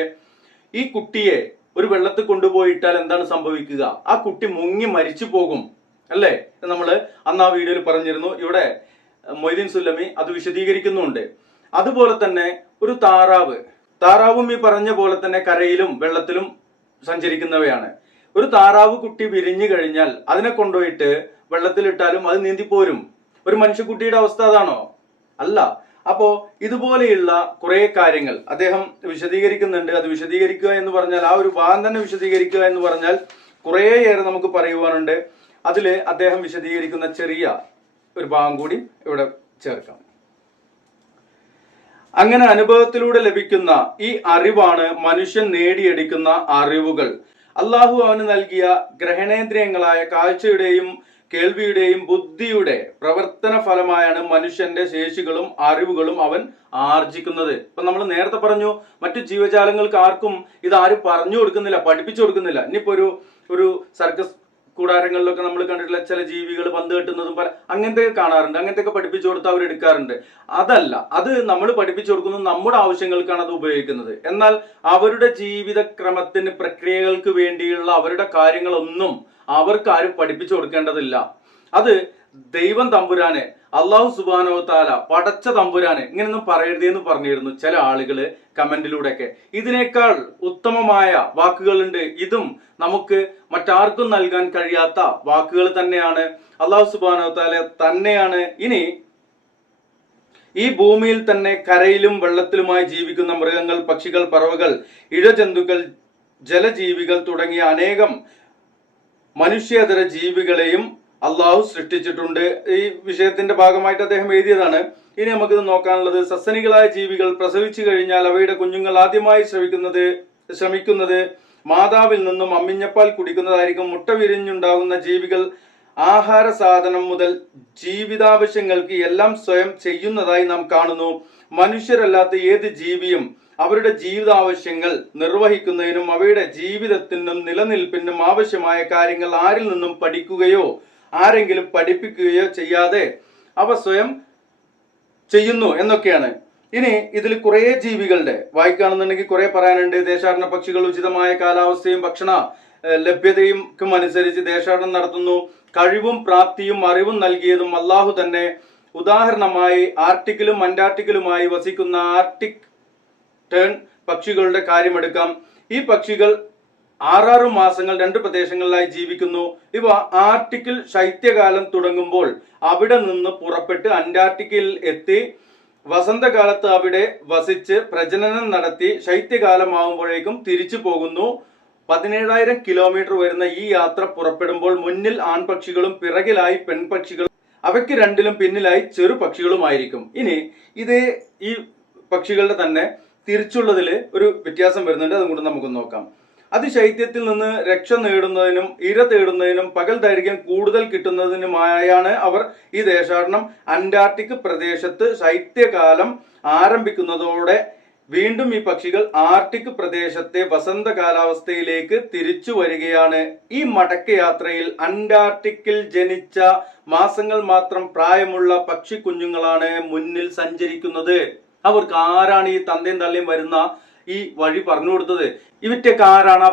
ഈ കുട്ടിയെ ഒരു വെള്ളത്തിൽ കൊണ്ടുപോയിട്ടാൽ എന്താണ് സംഭവിക്കുക? ആ കുട്ടി മുങ്ങി മരിച്ചു പോകും, അല്ലേ? നമ്മള് അന്ന് ആ വീഡിയോയിൽ പറഞ്ഞിരുന്നു. ഇവിടെ മൊയ്തീൻ സുല്ലമി അത് വിശദീകരിക്കുന്നുണ്ട്. അതുപോലെ തന്നെ ഒരു താറാവും ഈ പറഞ്ഞ പോലെ തന്നെ കരയിലും വെള്ളത്തിലും സഞ്ചരിക്കുന്നവയാണ്. ഒരു താറാവ് കുട്ടി വിരിഞ്ഞു കഴിഞ്ഞാൽ അതിനെ കൊണ്ടുപോയിട്ട് വെള്ളത്തിലിട്ടാലും അത് നീന്തിപ്പോരും. ഒരു മനുഷ്യക്കുട്ടിയുടെ അവസ്ഥ അതാണോ? അല്ല. അപ്പോ ഇതുപോലെയുള്ള കുറെ കാര്യങ്ങൾ അദ്ദേഹം വിശദീകരിക്കുന്നുണ്ട്. അത് വിശദീകരിക്കുക എന്ന് പറഞ്ഞാൽ, ആ ഒരു ഭാഗം തന്നെ വിശദീകരിക്കുക എന്ന് പറഞ്ഞാൽ കുറേയേറെ നമുക്ക് പറയുവാനുണ്ട്. അതിൽ അദ്ദേഹം വിശദീകരിക്കുന്ന ചെറിയ ഒരു ഭാഗം കൂടി ഇവിടെ ചേർക്കാം. അങ്ങനെ അനുഭവത്തിലൂടെ ലഭിക്കുന്ന ഈ അറിവാണ് മനുഷ്യൻ നേടിയെടുക്കുന്ന അറിവുകൾ. അള്ളാഹു അവന് നൽകിയ ഗ്രഹണേന്ദ്രിയങ്ങളായ കാഴ്ചയുടെയും കേൾവിയുടെയും ബുദ്ധിയുടെ പ്രവർത്തന ഫലമായാണ് മനുഷ്യന്റെ ശേഷികളും അറിവുകളും അവൻ ആർജിക്കുന്നത്. ഇപ്പൊ നമ്മൾ നേരത്തെ പറഞ്ഞു, മറ്റു ജീവജാലങ്ങൾക്ക് ആർക്കും ഇത് ആരും പറഞ്ഞു കൊടുക്കുന്നില്ല, പഠിപ്പിച്ചു കൊടുക്കുന്നില്ല. ഇനിയിപ്പോ ഒരു സർക്കസ് കൂടാരങ്ങളിലൊക്കെ നമ്മൾ കണ്ടിട്ടുള്ള ചില ജീവികൾ പന്ത് കെട്ടുന്നതും അങ്ങനത്തെ കാണാറുണ്ട്. അങ്ങനത്തെ പഠിപ്പിച്ചു കൊടുത്ത് അവർ എടുക്കാറുണ്ട്. അതല്ല, അത് നമ്മൾ പഠിപ്പിച്ചു കൊടുക്കുന്നത് നമ്മുടെ ആവശ്യങ്ങൾക്കാണ് അത് ഉപയോഗിക്കുന്നത്. എന്നാൽ അവരുടെ ജീവിതക്രമത്തിന്, പ്രക്രിയകൾക്ക് വേണ്ടിയുള്ള അവരുടെ കാര്യങ്ങളൊന്നും അവർക്ക് ആരും പഠിപ്പിച്ചു കൊടുക്കേണ്ടതില്ല. അത് ദൈവം തമ്പുരാനെ, അള്ളാഹു സുബ്ഹാനഹു വ തആല പടച്ച തമ്പുരാനെ ഇങ്ങനൊന്നും പറയരുതേ എന്ന് പറഞ്ഞിരുന്നു ചില ആളുകള് കമന്റിലൂടെയൊക്കെ. ഇതിനേക്കാൾ ഉത്തമമായ വാക്കുകളുണ്ട്. ഇതും നമുക്ക് മറ്റാർക്കും നൽകാൻ കഴിയാത്ത വാക്കുകൾ തന്നെയാണ്. അള്ളാഹു സുബ്ഹാനഹു വ തആല തന്നെയാണ്. ഇനി ഈ ഭൂമിയിൽ തന്നെ കരയിലും വെള്ളത്തിലുമായി ജീവിക്കുന്ന മൃഗങ്ങൾ, പക്ഷികൾ, പറവകൾ, ഇഴജന്തുക്കൾ, ജലജീവികൾ തുടങ്ങിയ അനേകം മനുഷ്യേതര ജീവികളെയും അള്ളാഹു സൃഷ്ടിച്ചിട്ടുണ്ട്. ഈ വിഷയത്തിന്റെ ഭാഗമായിട്ട് അദ്ദേഹം എഴുതിയതാണ്. ഇനി നമുക്കിത് നോക്കാനുള്ളത്, സസ്തനികളായ ജീവികൾ പ്രസവിച്ചു കഴിഞ്ഞാൽ അവയുടെ കുഞ്ഞുങ്ങൾ ആദ്യമായി ശ്രമിക്കുന്നത് മാതാവിൽ നിന്നും അമ്മിഞ്ഞപ്പാൽ കുടിക്കുന്നതായിരിക്കും. മുട്ട വിരിഞ്ഞുണ്ടാകുന്ന ജീവികൾ ആഹാര സാധനം മുതൽ ജീവിതാവശ്യങ്ങൾക്ക് എല്ലാം സ്വയം ചെയ്യുന്നതായി നാം കാണുന്നു. മനുഷ്യരല്ലാത്ത ഏത് ജീവിയും അവരുടെ ജീവിതാവശ്യങ്ങൾ നിർവഹിക്കുന്നതിനും അവയുടെ ജീവിതത്തിനും നിലനിൽപ്പിനും ആവശ്യമായ കാര്യങ്ങൾ ആരിൽ നിന്നും പഠിക്കുകയോ ആരെങ്കിലും പഠിപ്പിക്കുകയോ ചെയ്യാതെ അവ സ്വയം ചെയ്യുന്നു എന്നൊക്കെയാണ്. ഇനി ഇതിൽ കുറെ ജീവികളുടെ വായിക്കുകയാണെന്നുണ്ടെങ്കിൽ കുറെ പറയാനുണ്ട്. ദേശാടന പക്ഷികൾ ഉചിതമായ കാലാവസ്ഥയും ഭക്ഷണ ലഭ്യതയും അനുസരിച്ച് ദേശാടനം നടത്തുന്നു. കഴിവും പ്രാപ്തിയും അറിവും നൽകിയതും അള്ളാഹു തന്നെ. ഉദാഹരണമായി ആർട്ടിക്കിലും അന്റാർട്ടിക്കിലുമായി വസിക്കുന്ന ആർട്ടിക് ടേൺ പക്ഷികളുടെ കാര്യമെടുക്കാം. ഈ പക്ഷികൾ 6 മാസങ്ങൾ 2 പ്രദേശങ്ങളിലായി ജീവിക്കുന്നു. ഇവ ആർട്ടിക്കിൽ ശൈത്യകാലം തുടങ്ങുമ്പോൾ അവിടെ നിന്ന് പുറപ്പെട്ട് അന്റാർട്ടിക്കയിൽ എത്തി വസന്തകാലത്ത് അവിടെ വസിച്ച് പ്രജനനം നടത്തി ശൈത്യകാലമാകുമ്പോഴേക്കും തിരിച്ചു പോകുന്നു. 17,000 കിലോമീറ്റർ വരുന്ന ഈ യാത്ര പുറപ്പെടുമ്പോൾ മുന്നിൽ ആൺപക്ഷികളും പിറകിലായി പെൺപക്ഷികളും അവയ്ക്ക് രണ്ടിലും പിന്നിലായി ചെറു പക്ഷികളുമായിരിക്കും. ഇനി ഇതേ ഈ പക്ഷികളുടെ തന്നെ തിരിച്ചുള്ളതിൽ ഒരു വ്യത്യാസം വരുന്നുണ്ട്. അതും കൂടെ നമുക്ക് നോക്കാം. അതിശൈത്യത്തിൽ നിന്ന് രക്ഷ നേടുന്നതിനും ഇര തേടുന്നതിനും പകൽ ദൈർഘ്യം കൂടുതൽ കിട്ടുന്നതിനുമായാണ് അവർ ഈ ദേശാടനം. അന്റാർട്ടിക് പ്രദേശത്ത് ശൈത്യകാലം ആരംഭിക്കുന്നതോടെ വീണ്ടും ഈ പക്ഷികൾ ആർട്ടിക് പ്രദേശത്തെ വസന്ത കാലാവസ്ഥയിലേക്ക് തിരിച്ചു വരികയാണ്. ഈ മടക്കയാത്രയിൽ അന്റാർട്ടിക്കിൽ ജനിച്ച മാസങ്ങൾ മാത്രം പ്രായമുള്ള പക്ഷി കുഞ്ഞുങ്ങളാണ് മുന്നിൽ സഞ്ചരിക്കുന്നത്. അവർക്ക് ആരാണ് ഈ തന്തയും തള്ളിയും വരുന്ന ഈ വഴി പറഞ്ഞു കൊടുത്തത്? ഇവറ്റൊക്കെ ആരാണ്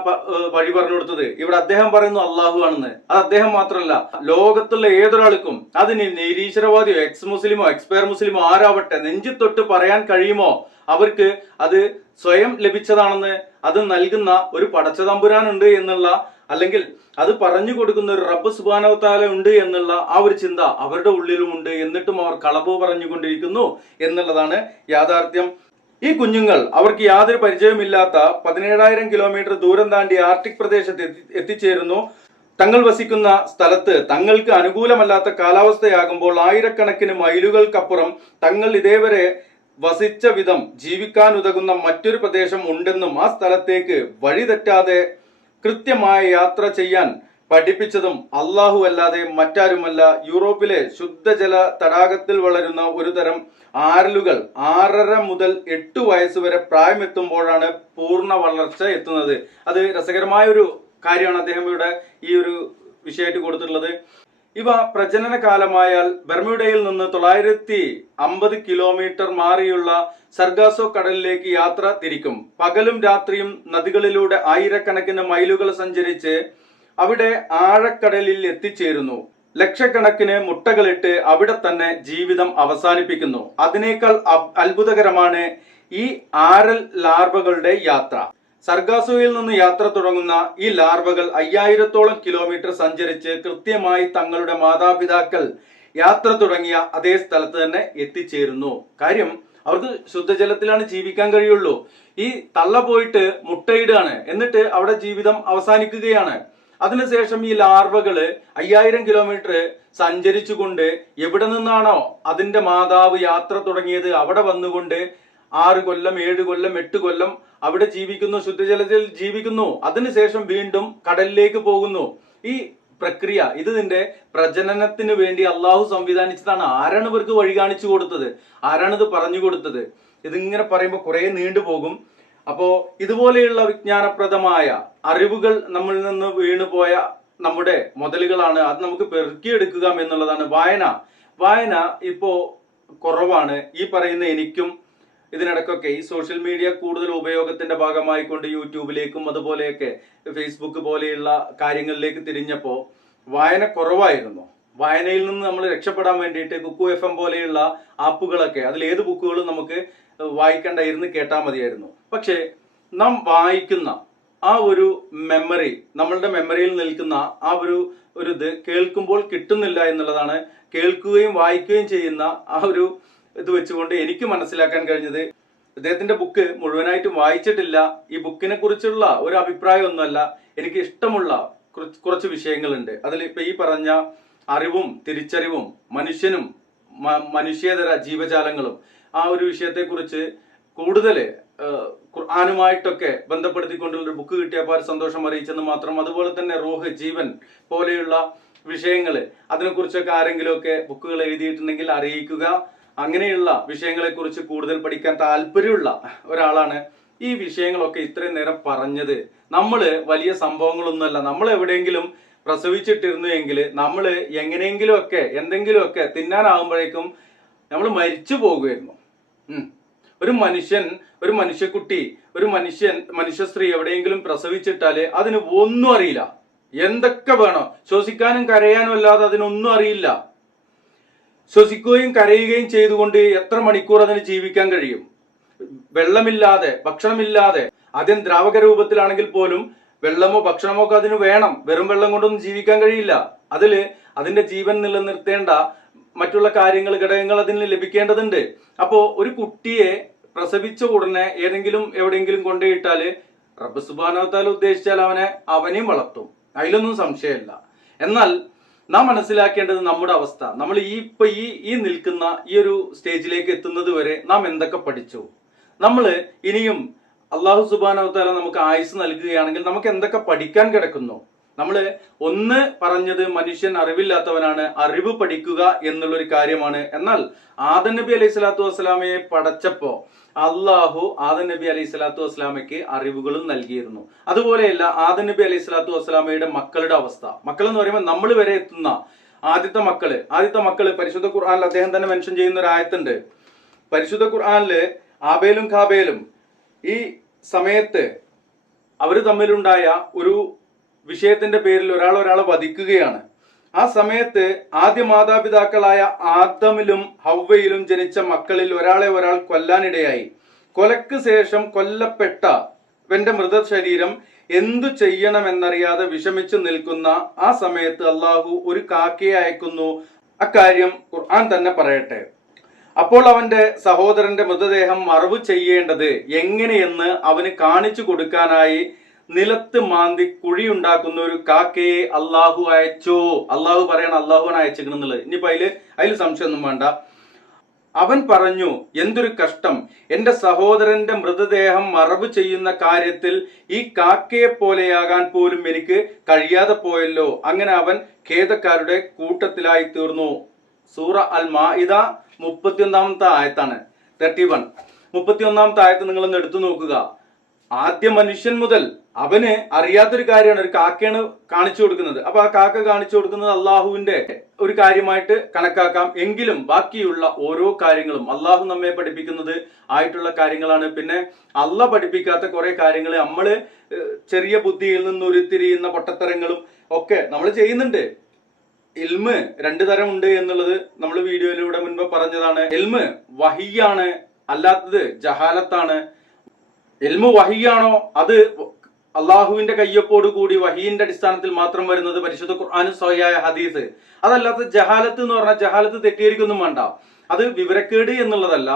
വഴി പറഞ്ഞു കൊടുത്തത്? ഇവിടെ അദ്ദേഹം പറയുന്നു അള്ളാഹു ആണെന്ന്. അത് അദ്ദേഹം മാത്രമല്ല, ലോകത്തുള്ള ഏതൊരാൾക്കും, അതിന് നിരീശ്വരവാദിയോ എക്സ് മുസ്ലിമോ എക്സ്പയർ മുസ്ലിമോ ആരാവട്ടെ, നെഞ്ചിത്തൊട്ട് പറയാൻ കഴിയുമോ അവർക്ക് അത് സ്വയം ലഭിച്ചതാണെന്ന്? അത് നൽകുന്ന ഒരു പടച്ച തമ്പുരാനുണ്ട് എന്നുള്ള, അല്ലെങ്കിൽ അത് പറഞ്ഞു കൊടുക്കുന്ന ഒരു റബ്ബ് സുബ്ഹാനഹു വ തആല ഉണ്ട് എന്നുള്ള ആ ഒരു ചിന്ത അവരുടെ ഉള്ളിലുമുണ്ട്. എന്നിട്ടും അവർ കളവ് പറഞ്ഞുകൊണ്ടിരിക്കുന്നു എന്നുള്ളതാണ് യാഥാർത്ഥ്യം. ഈ കുഞ്ഞുങ്ങൾ അവർക്ക് യാതൊരു പരിചയമില്ലാത്ത 17,000 കിലോമീറ്റർ ദൂരം താണ്ടി ആർട്ടിക് പ്രദേശത്ത് എത്തിച്ചേരുന്നു. തങ്ങൾ വസിക്കുന്ന സ്ഥലത്ത് തങ്ങൾക്ക് അനുകൂലമല്ലാത്ത കാലാവസ്ഥയാകുമ്പോൾ ആയിരക്കണക്കിന് മൈലുകൾക്കപ്പുറം തങ്ങൾ ഇതേവരെ വസിച്ച വിധം ജീവിക്കാൻ ഉതകുന്ന മറ്റൊരു പ്രദേശം ഉണ്ടെന്നും ആ സ്ഥലത്തേക്ക് വഴിതെറ്റാതെ കൃത്യമായ യാത്ര ചെയ്യാൻ പഠിപ്പിച്ചതും അള്ളാഹു അല്ലാതെ മറ്റാരുമല്ല. യൂറോപ്പിലെ ശുദ്ധജല തടാകത്തിൽ വളരുന്ന ഒരു തരം ആരലുകൾ 6.5 മുതൽ 8 വയസ്സ് വരെ പ്രായമെത്തുമ്പോഴാണ് പൂർണ്ണ വളർച്ച എത്തുന്നത്. അത് രസകരമായ ഒരു കാര്യമാണ് അദ്ദേഹം ഇവിടെ ഈ ഒരു വിഷയമായിട്ട് കൊടുത്തിട്ടുള്ളത്. ഇവ പ്രജനന കാലമായാൽ ബർമുഡയിൽ നിന്ന് 950 കിലോമീറ്റർ മാറിയുള്ള സർഗാസോ കടലിലേക്ക് യാത്ര തിരിക്കും. പകലും രാത്രിയും നദികളിലൂടെ ആയിരക്കണക്കിന് മൈലുകൾ സഞ്ചരിച്ച് അവിടെ ആഴക്കടലിൽ എത്തിച്ചേരുന്നു. ലക്ഷക്കണക്കിന് മുട്ടകളിട്ട് അവിടെ തന്നെ ജീവിതം അവസാനിപ്പിക്കുന്നു. അതിനേക്കാൾ അത്ഭുതകരമാണ് ഈ ആരൽ ലാർവകളുടെ യാത്ര. സർഗാസോയിൽ നിന്ന് യാത്ര തുടങ്ങുന്ന ഈ ലാർവകൾ 5000-ഓളം കിലോമീറ്റർ സഞ്ചരിച്ച് കൃത്യമായി തങ്ങളുടെ മാതാപിതാക്കൾ യാത്ര തുടങ്ങിയ അതേ സ്ഥലത്ത് തന്നെ എത്തിച്ചേരുന്നു. കാര്യം അവർക്ക് ശുദ്ധജലത്തിലാണ് ജീവിക്കാൻ കഴിയുള്ളൂ. ഈ തള്ള പോയിട്ട് മുട്ടയിടുകയാണ്, എന്നിട്ട് അവിടെ ജീവിതം അവസാനിക്കുകയാണ്. അതിനുശേഷം ഈ ലാർവകള് 5000 കിലോമീറ്റർ സഞ്ചരിച്ചുകൊണ്ട് എവിടെ നിന്നാണോ അതിന്റെ മാതാവ് യാത്ര തുടങ്ങിയത് അവിടെ വന്നുകൊണ്ട് 6 കൊല്ലം 7 കൊല്ലം 8 കൊല്ലം അവിടെ ജീവിക്കുന്നു, ശുദ്ധജലത്തിൽ ജീവിക്കുന്നു. അതിനുശേഷം വീണ്ടും കടലിലേക്ക് പോകുന്നു. ഈ പ്രക്രിയ ഇതിന്റെ പ്രജനനത്തിന് വേണ്ടി അള്ളാഹു സംവിധാനിച്ചതാണ്. ആരാണ് ഇവർക്ക് വഴി കാണിച്ചു കൊടുത്തത്? ആരാണിത് പറഞ്ഞു കൊടുത്തത്? ഇതിങ്ങനെ പറയുമ്പോൾ കുറെ നീണ്ടുപോകും. അപ്പോ ഇതുപോലെയുള്ള വിജ്ഞാനപ്രദമായ അറിവുകൾ നമ്മളിൽ നിന്ന് വീണുപോയ നമ്മുടെ മുതലുകളാണ്. അത് നമുക്ക് പെറുക്കിയെടുക്കുക എന്നുള്ളതാണ് വായന ഇപ്പോ കുറവാണ്. ഈ പറയുന്ന എനിക്കും ഇതിനിടക്കൊക്കെ ഈ സോഷ്യൽ മീഡിയ കൂടുതൽ ഉപയോഗത്തിന്റെ ഭാഗമായിക്കൊണ്ട് യൂട്യൂബിലേക്കും അതുപോലെയൊക്കെ ഫേസ്ബുക്ക് പോലെയുള്ള കാര്യങ്ങളിലേക്ക് തിരിഞ്ഞപ്പോ വായന കുറവായിരുന്നു. വായനയിൽ നിന്ന് നമ്മൾ രക്ഷപ്പെടാൻ വേണ്ടിയിട്ട് കുക്കു FM പോലെയുള്ള ആപ്പുകളൊക്കെ, അതിൽ ഏത് ബുക്കുകളും നമുക്ക് വായിക്കണ്ടായിരുന്നു, കേട്ടാൽ മതിയായിരുന്നു. പക്ഷെ നാം വായിക്കുന്ന ആ ഒരു മെമ്മറി, നമ്മളുടെ മെമ്മറിയിൽ നിൽക്കുന്ന ആ ഒരു ഇത് കേൾക്കുമ്പോൾ കിട്ടുന്നില്ല എന്നുള്ളതാണ്. കേൾക്കുകയും വായിക്കുകയും ചെയ്യുന്ന ആ ഒരു ഇത് വെച്ചുകൊണ്ട് എനിക്ക് മനസ്സിലാക്കാൻ കഴിഞ്ഞത്, ഇദ്ദേഹത്തിന്റെ ബുക്ക് മുഴുവനായിട്ടും വായിച്ചിട്ടില്ല. ഈ ബുക്കിനെ കുറിച്ചുള്ള ഒരു അഭിപ്രായമൊന്നുമല്ല, എനിക്ക് ഇഷ്ടമുള്ള കുറച്ച് വിഷയങ്ങളുണ്ട്. അതിൽ ഇപ്പൊ ഈ പറഞ്ഞ അറിവും തിരിച്ചറിവും മനുഷ്യനും മനുഷ്യേതര ജീവജാലങ്ങളും ആ ഒരു വിഷയത്തെ കുറിച്ച് കൂടുതൽ ഖുർആനുമായിട്ടൊക്കെ ബന്ധപ്പെടുത്തിക്കൊണ്ടുള്ള ഒരു ബുക്ക് കിട്ടിയപ്പോൾ സന്തോഷം അറിയിച്ചെന്ന് മാത്രം. അതുപോലെ തന്നെ റൂഹ്, ജീവൻ പോലെയുള്ള വിഷയങ്ങൾ, അതിനെക്കുറിച്ചൊക്കെ ആരെങ്കിലുമൊക്കെ ബുക്കുകൾ എഴുതിയിട്ടുണ്ടെങ്കിൽ അറിയിക്കുക. അങ്ങനെയുള്ള വിഷയങ്ങളെ കുറിച്ച് കൂടുതൽ പഠിക്കാൻ താല്പര്യമുള്ള ഒരാളാണ്. ഈ വിഷയങ്ങളൊക്കെ ഇത്രയും നേരം പറഞ്ഞത് നമ്മള് വലിയ സംഭവങ്ങളൊന്നുമല്ല. നമ്മൾ എവിടെയെങ്കിലും പ്രസവിച്ചിട്ടിരുന്നു എങ്കിൽ നമ്മൾ എങ്ങനെയെങ്കിലും ഒക്കെ എന്തെങ്കിലുമൊക്കെ തിന്നാനാകുമ്പോഴേക്കും നമ്മൾ മരിച്ചു പോകുമായിരുന്നു. ഒരു മനുഷ്യക്കുട്ടി, മനുഷ്യ സ്ത്രീ എവിടെയെങ്കിലും പ്രസവിച്ചിട്ടാല് അതിന് ഒന്നും അറിയില്ല. എന്തൊക്കെ വേണോ, ശ്വസിക്കാനും കരയാനും അല്ലാതെ അതിനൊന്നും അറിയില്ല. ശ്വസിക്കുകയും കരയുകയും ചെയ്തുകൊണ്ട് എത്ര മണിക്കൂർ അതിന് ജീവിക്കാൻ കഴിയും? വെള്ളമില്ലാതെ, ഭക്ഷണമില്ലാതെ, ആദ്യം ദ്രാവക രൂപത്തിലാണെങ്കിൽ പോലും വെള്ളമോ ഭക്ഷണമോ ഒക്കെ അതിന് വേണം. വെറും വെള്ളം കൊണ്ടൊന്നും ജീവിക്കാൻ കഴിയില്ല. അതിന്റെ ജീവൻ നിലനിർത്തേണ്ട മറ്റുള്ള കാര്യങ്ങൾ, ഘടകങ്ങൾ അതിന് ലഭിക്കേണ്ടതുണ്ട്. അപ്പോ ഒരു കുട്ടിയെ പ്രസവിച്ച ഉടനെ എവിടെയെങ്കിലും കൊണ്ടുപോയിട്ടാല് റബ്ബ് സുബ്ഹാനഹു വ തആല ഉദ്ദേശിച്ചാൽ അവനെയും വളർത്തും, അതിലൊന്നും സംശയമില്ല. എന്നാൽ നാം മനസ്സിലാക്കേണ്ടത് നമ്മുടെ അവസ്ഥ. നമ്മൾ ഈ നിൽക്കുന്ന ഈ ഒരു സ്റ്റേജിലേക്ക് എത്തുന്നത് വരെ നാം എന്തൊക്കെ പഠിച്ചു? നമ്മൾ ഇനിയും അള്ളാഹു സുബ്ഹാനഹു വ തആല നമുക്ക് ആയുസ് നൽകുകയാണെങ്കിൽ നമുക്ക് എന്തൊക്കെ പഠിക്കാൻ കിടക്കുന്നു? നമ്മൾ ഒന്ന് പറഞ്ഞത് മനുഷ്യൻ അറിവില്ലാത്തവനാണ്, അറിവ് പഠിക്കുക എന്നുള്ളൊരു കാര്യമാണ്. എന്നാൽ ആദം നബി അലൈഹി സ്വലാത്തു വസ്സലാമയെ പടച്ചപ്പോ അള്ളാഹു ആദം നബി അലൈഹി സ്വലാത്തു വസ്സലാമയ്ക്ക് അറിവുകളും നൽകിയിരുന്നു. അതുപോലെയല്ല ആദം നബി അലൈഹി സ്വലാത്തു വസ്സലാമയുടെ മക്കളുടെ അവസ്ഥ. മക്കൾ എന്ന് പറയുമ്പോൾ നമ്മൾ വരെ എത്തുന്ന ആദ്യത്തെ മക്കള് പരിശുദ്ധ ഖുർആനിൽ അദ്ദേഹം തന്നെ മെൻഷൻ ചെയ്യുന്ന ഒരു ആയത്തുണ്ട്. പരിശുദ്ധ ഖുർആനില് ആബേലും ഖാബേലും ഈ സമയത്ത് അവര് തമ്മിലുണ്ടായ ഒരു വിഷയത്തിന്റെ പേരിൽ ഒരാളെ വധിക്കുകയാണ്. ആ സമയത്ത് ആദ്യ മാതാപിതാക്കളായ ആദമിലും ഹവ്വയിലും ജനിച്ച മക്കളിൽ ഒരാൾ കൊല്ലാനിടയായി. കൊലക്ക് ശേഷം കൊല്ലപ്പെട്ടവന്റെ മൃതശരീരം എന്തു ചെയ്യണമെന്നറിയാതെ വിഷമിച്ചു നിൽക്കുന്ന ആ സമയത്ത് അള്ളാഹു ഒരു കാക്കയെ അയക്കുന്നു. അക്കാര്യം ഖുർആൻ തന്നെ പറയട്ടെ. അപ്പോൾ അവന്റെ സഹോദരന്റെ മൃതദേഹം മറവ് ചെയ്യേണ്ടത് എങ്ങനെയെന്ന് അവന് കാണിച്ചു കൊടുക്കാനായി നിലത്ത് മാന്തി കുഴിയുണ്ടാക്കുന്ന ഒരു കാക്കയെ അള്ളാഹു അയച്ചു. അള്ളാഹു പറയണം അള്ളാഹുവാണ് അയച്ചിരിക്കണെന്നുള്ളത്. ഇനിയിപ്പോ അതിൽ സംശയമൊന്നും വേണ്ട. അവൻ പറഞ്ഞു, എന്തൊരു കഷ്ടം, എന്റെ സഹോദരന്റെ മൃതദേഹം മറവ് ചെയ്യുന്ന കാര്യത്തിൽ ഈ കാക്കയെ പോലെയാകാൻ പോലും എനിക്ക് കഴിയാതെ പോയല്ലോ. അങ്ങനെ അവൻ ഖേദക്കാരുടെ കൂട്ടത്തിലായി തീർന്നു. സൂറ അൽ മാഇദ 31-ാമത്തെ ആയത്താണ്. 31. 31-ാമത്തെ ആയത്ത് നിങ്ങളൊന്ന് എടുത്തു നോക്കുക. ആദ്യ മനുഷ്യൻ മുതൽ അവന് അറിയാത്തൊരു കാര്യമാണ്, ഒരു കാക്കയാണ് കാണിച്ചു കൊടുക്കുന്നത്. അപ്പൊ ആ കാക്ക കാണിച്ചു കൊടുക്കുന്നത് അള്ളാഹുവിന്റെ ഒരു കാര്യമായിട്ട് കണക്കാക്കാം. എങ്കിലും ബാക്കിയുള്ള ഓരോ കാര്യങ്ങളും അള്ളാഹു നമ്മെ പഠിപ്പിക്കുന്നത് ആയിട്ടുള്ള കാര്യങ്ങളാണ്. പിന്നെ അള്ളാഹ് പഠിപ്പിക്കാത്ത കുറെ കാര്യങ്ങൾ നമ്മള് ചെറിയ ബുദ്ധിയിൽ നിന്ന് ഉരുത്തിരിയുന്ന പൊട്ടത്തരങ്ങളും ഒക്കെ നമ്മൾ ചെയ്യുന്നുണ്ട്. ഇൽമ് 2 തരം ഉണ്ട് എന്നുള്ളത് നമ്മൾ വീഡിയോയിലൂടെ മുൻപ് പറഞ്ഞതാണ്. ഇൽമ് വഹിയാണ്, അല്ലാത്തത് ജഹാലത്താണ്. ഇൽമു വഹിയാണോ അള്ളാഹുവിന്റെ കയ്യൊപ്പോട് കൂടി വഹീന്റെ അടിസ്ഥാനത്തിൽ മാത്രം വരുന്നത് പരിശുദ്ധ ഖുർആനും സ്വഹീഹായ ഹദീസ്. അതല്ലാത്ത ജഹാലത്ത് എന്ന് പറഞ്ഞാൽ ജഹാലത്ത് തെറ്റിദ്ധരിക്കൊന്നും വേണ്ട. അത് വിവരക്കേട് എന്നുള്ളതല്ല.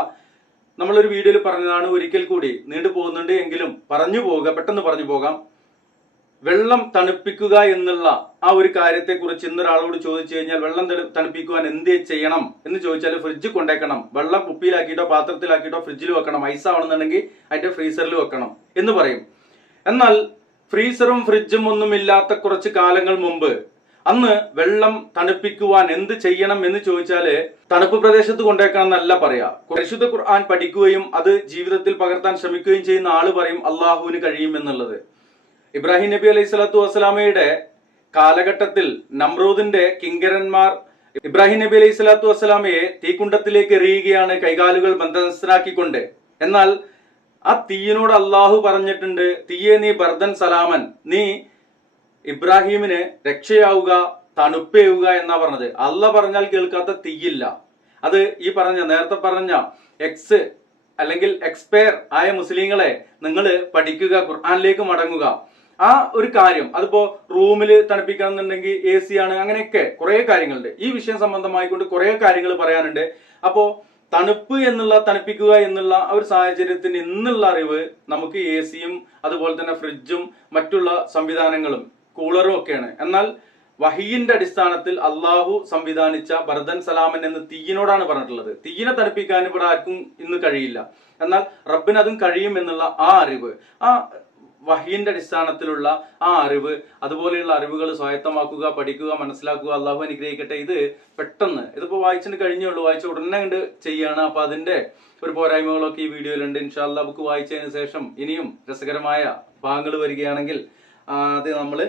നമ്മളൊരു വീഡിയോയിൽ പറഞ്ഞതാണ്, ഒരിക്കൽ കൂടി നീണ്ടു പോകുന്നുണ്ട് എങ്കിലും പറഞ്ഞു പോവുക, പെട്ടെന്ന് പറഞ്ഞു പോകാം. വെള്ളം തണുപ്പിക്കുക എന്നുള്ള ആ ഒരു കാര്യത്തെ കുറിച്ച് ഇന്നൊരാളോട് ചോദിച്ചു കഴിഞ്ഞാൽ വെള്ളം തണുപ്പിക്കുവാൻ എന്ത് ചെയ്യണം എന്ന് ചോദിച്ചാൽ ഫ്രിഡ്ജ് കൊണ്ടേക്കണം, വെള്ളം കുപ്പിയിലാക്കിയിട്ടോ പാത്രത്തിലാക്കിയിട്ടോ ഫ്രിഡ്ജിൽ വെക്കണം, ഐസ് ആവണമെന്നുണ്ടെങ്കിൽ അതിന്റെ ഫ്രീസറിൽ വെക്കണം എന്ന് പറയും. എന്നാൽ ഫ്രീസറും ഫ്രിഡ്ജും ഒന്നുമില്ലാത്ത കുറച്ച് കാലങ്ങൾ മുമ്പ് അന്ന് വെള്ളം തണുപ്പിക്കുവാൻ എന്ത് ചെയ്യണം എന്ന് ചോദിച്ചാല് തണുപ്പ് പ്രദേശത്ത് കൊണ്ടേക്കണം എന്നല്ല പറയാ. പരിശുദ്ധ ഖുർആൻ പഠിക്കുകയും അത് ജീവിതത്തിൽ പകർത്താൻ ശ്രമിക്കുകയും ചെയ്യുന്ന ആള് പറയും അള്ളാഹുവിന് കഴിയും എന്നുള്ളത്. ഇബ്രാഹിം നബി അലൈഹി സ്വലാത്തു വസ്സലാമയുടെ കാലഘട്ടത്തിൽ നമ്രൂദിന്റെ കിങ്കരന്മാർ ഇബ്രാഹിം നബി അലൈഹി സ്വലാത്തു വസ്സലാമയെ തീക്കുണ്ടത്തിലേക്ക് എറിയുകയാണ് കൈകാലുകൾ ബന്ധനസ്ഥനാക്കിക്കൊണ്ട്. എന്നാൽ ആ തീയിനോട് അള്ളാഹു പറഞ്ഞിട്ടുണ്ട്, തീയെ നീ ബർദൻ സലാമൻ, നീ ഇബ്രാഹിമിന് രക്ഷയാവുക, തണുപ്പേവുക എന്നാ പറഞ്ഞത്. അല്ല പറഞ്ഞാൽ കേൾക്കാത്ത തീയില്ല. അത് ഈ നേരത്തെ പറഞ്ഞ എക്സ് അല്ലെങ്കിൽ എക്സ്പയർ ആയ മുസ്ലിങ്ങളെ നിങ്ങൾ പഠിക്കുക, ഖുർആനിലേക്ക് മടങ്ങുക. ആ ഒരു കാര്യം അതിപ്പോ റൂമിൽ തണുപ്പിക്കണം എന്നുണ്ടെങ്കിൽ AC ആണ്, അങ്ങനെയൊക്കെ കുറെ കാര്യങ്ങളുണ്ട്. ഈ വിഷയം സംബന്ധമായിക്കൊണ്ട് കുറെ കാര്യങ്ങൾ പറയാനുണ്ട്. അപ്പോ തണുപ്പ് എന്നുള്ള തണുപ്പിക്കുക എന്നുള്ള ഒരു സാഹചര്യത്തിന് ഇന്നുള്ള അറിവ് നമുക്ക് AC-യും അതുപോലെ തന്നെ ഫ്രിഡ്ജും മറ്റുള്ള സംവിധാനങ്ങളും കൂളറും ഒക്കെയാണ്. എന്നാൽ വഹീന്റെ അടിസ്ഥാനത്തിൽ അള്ളാഹു സംവിധാനിച്ച ബർദൻ സലാമൻ എന്ന് തീയിനോടാണ് പറഞ്ഞിട്ടുള്ളത്. തീയിനെ തണുപ്പിക്കാൻ ഇവിടെ ആർക്കും ഇന്ന് കഴിയില്ല. എന്നാൽ റബ്ബിന് അതും കഴിയും എന്നുള്ള ആ അറിവ്, ആ വഹീന്റെ അടിസ്ഥാനത്തിലുള്ള ആ അറിവ്, അതുപോലെയുള്ള അറിവുകൾ സ്വായത്തമാക്കുക, പഠിക്കുക, മനസ്സിലാക്കുക. അള്ളാഹു അനുഗ്രഹിക്കട്ടെ. ഇത് പെട്ടെന്ന് ഇതിപ്പോ വായിച്ചിട്ട് കഴിഞ്ഞേ ഉള്ളൂ, വായിച്ച ഉടനെ കണ്ട് ചെയ്യാണ്. അപ്പൊ അതിന്റെ ഒരു പോരായ്മകളൊക്കെ ഈ വീഡിയോയിലുണ്ട്. ഇൻഷാ അല്ലാഹ് ബുക്ക് വായിച്ചതിന് ശേഷം ഇനിയും രസകരമായ ഭാഗങ്ങൾ വരികയാണെങ്കിൽ അത് നമ്മള്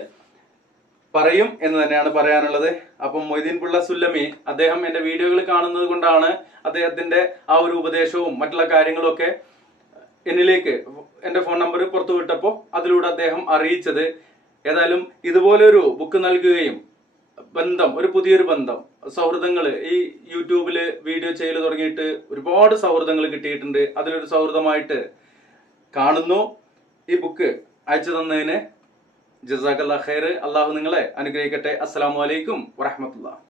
പറയും എന്ന് തന്നെയാണ് പറയാനുള്ളത്. അപ്പം മൊയ്തീൻ പിള്ള സുല്ലമി അദ്ദേഹം എന്റെ വീഡിയോകൾ കാണുന്നത് കൊണ്ടാണ് അദ്ദേഹത്തിന്റെ ആ ഒരു ഉപദേശവും മറ്റുള്ള കാര്യങ്ങളൊക്കെ എന്നിലേക്ക് എന്റെ ഫോൺ നമ്പർ പുറത്തു വിട്ടപ്പോൾ അതിലൂടെ അദ്ദേഹം അറിയിച്ചത്. ഏതായാലും ഇതുപോലെ ഒരു ബുക്ക് നൽകുകയും ഒരു പുതിയൊരു ബന്ധം, സൗഹൃദങ്ങൾ ഈ യൂട്യൂബില് വീഡിയോ ചെയ്യൽ തുടങ്ങിയിട്ട് ഒരുപാട് സൗഹൃദങ്ങൾ കിട്ടിയിട്ടുണ്ട്. അതിലൊരു സൗഹൃദമായിട്ട് കാണുന്നു. ഈ ബുക്ക് അയച്ചു തന്നതിന് ജസാക്കല്ലാഹ് ഖൈർ. അള്ളാഹു നിങ്ങളെ അനുഗ്രഹിക്കട്ടെ. അസ്സലാമു അലൈക്കും വറഹ്മത്തുള്ളാഹി.